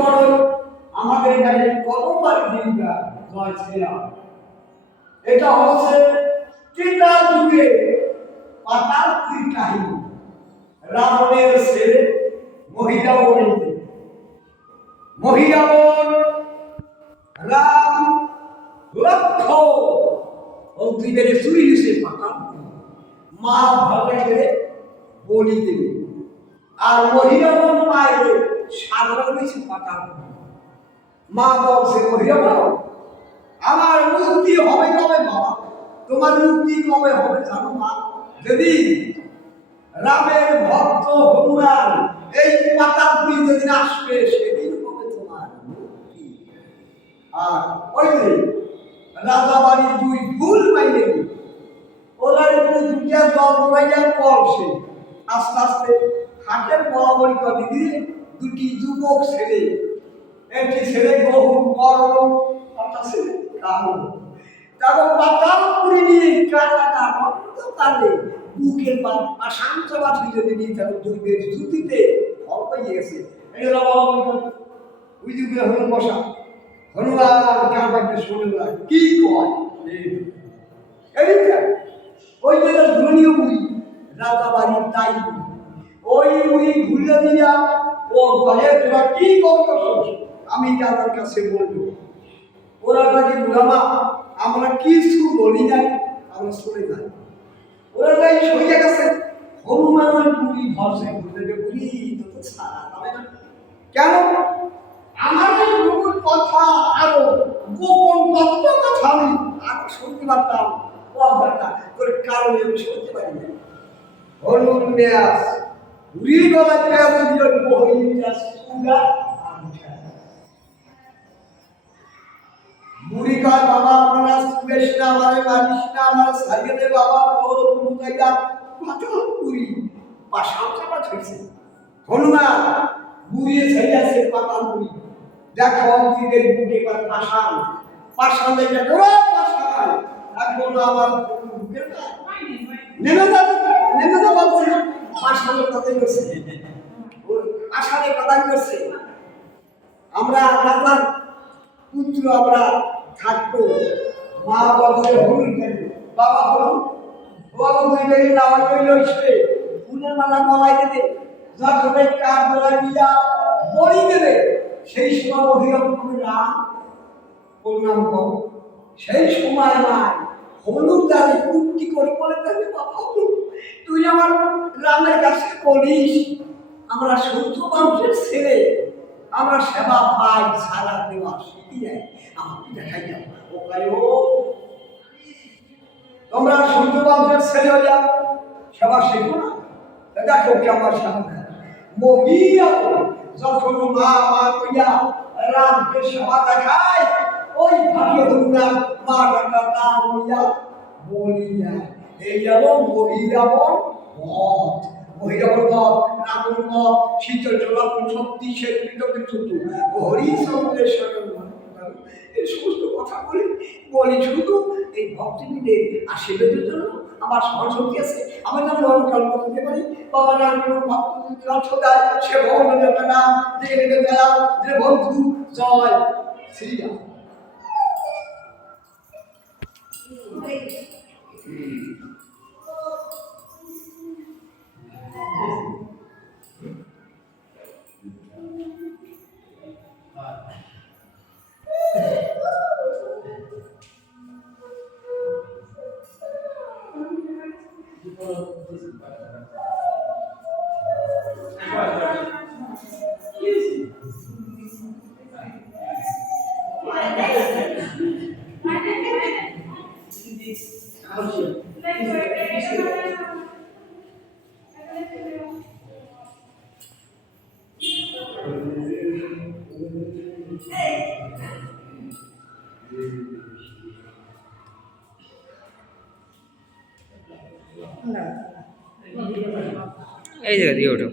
বড় আমাদের এখানে কতবার দিনটা জয় এটা হচ্ছে ত্রেতা যুগে পাতালপুরি কাহিনী। রাবণের ছেলে মহিরাবণ মহিরাবণ রাম লক্ষ। অগ্নিবের চুরি সে পাতালপুরি মা ভাবে বলি দেবে। আর মহিরাবণ মায়ের সাধারণ বেশি পাতালপুরি মা বলছে মহিরাবণ আমার মুক্তি হবে? কবে বাবা তোমার মুক্তি কবে হবে জানো মা যদি রামের ভক্ত হনুমান, এই পাতাপুরি যেদিন আসবে সেদিন হবে তোমার আর ওই যে রাজাবাড়ির দুই ভুল পাইলে ওরা একটু দুটিয়া দল পড়ছে আস্তে আস্তে হাটের বরাবরি করে দুটি যুবক ছেলে, একটি ছেলে বহু বড় একটা ছেলে কাহু তারপর পাতাল পুরি নিয়ে কাটাটা অন্ধকারে বুকের পা আর শান্ত বাথি যদি নিয়ে থাকো দুর্গের জুতিতে গেছে। এই ওই যুগে হলো বসা, হনুমান কার শুনলাম কি কয়? এইটা ওই যে ধনীয় বুড়ি রাজা বাড়ির তাই ওই বুড়ি ঘুরে দিয়া ও বলে তোরা কি করতেছ আমি তাদের কাছে বলব, ওরা নাকি বুড়ামা, আমরা কিছু বলি নাই, আমরা শুনে যাই। ওরা যাই সইয়া গেছে, হনুমান ওই বুড়ি ধরছে বুড়ি বুড়ি তো সারা পাবে না। কেন? আমাদের গোপন কথা আরও গোপন তত্ত্ব কথা আমি আরও শুনতে পারতাম। কারণে আমি শুনতে পারি না হনুন ব্যাস বুড়ি গলায় পেঁয়াজ দিয়ে বহি ব্যাস পুরা বাবা আমরা বেশ না আমারে মারিস না আমার দে বাবা তোর বুঝাইয়া মাথা পুরি পাশাও চাপা ছইছে হনুমান বুড়িয়ে ছেড়ে পাতা বুড়ি দেখো দিদের বুকে পার পাশান পাশান দেখে ওরা পাশান এখন আমার নেমে যা নেমে যা পাশানের কথা করছে। আষাঢ়ের কথা করছে। আমরা রাজার পুত্র আমরা থাকব। মা বাবা হলুদ বাবা দুই বেরি নামা কইল ফুলের মালা গলায় দেবে যখন কার গলায় দিয়া বড়ি দেবে সেই সময় অভিযোগ রাম প্রণাম কর সেই সময় নাই। হলুদ দাঁড়ে কুর্তি করে বলে দেবে বাবা তুই আমার রামের কাছে করিস আমরা সূর্য মানুষের ছেলে। আমরা সেবা পাই, সারা দেওয়া শিখি যায় আমাকে দেখাই যাও? ও তোমরা সূর্য মানুষের ছেলে হয়ে যাও সেবা শিখো না। দেখো কি আমার সামনে। মহিয়া যখন মা মা কইয়া রামকে সেবা দেখায়, ওই ভাগ্য মা ডাকা নাম হইয়া বলি যায় এই যেমন মহিলাবন পথ রামন পথ শীতল শক্তি সে সমুদ্রের এই সমস্ত কথা বলি বলি শুধু এই ভক্তি মিলে আশীর্বাদের জন্য। আমার সহশক্তি আছে, আমি যেন অলঙ্কার করতে পারি। বাবা নাম দেয় সে ভগবান নাম দেখে দেখে যে বন্ধু, জয় শ্রীরাম। Isso. এই জায়গা দিয়ে ওঠো।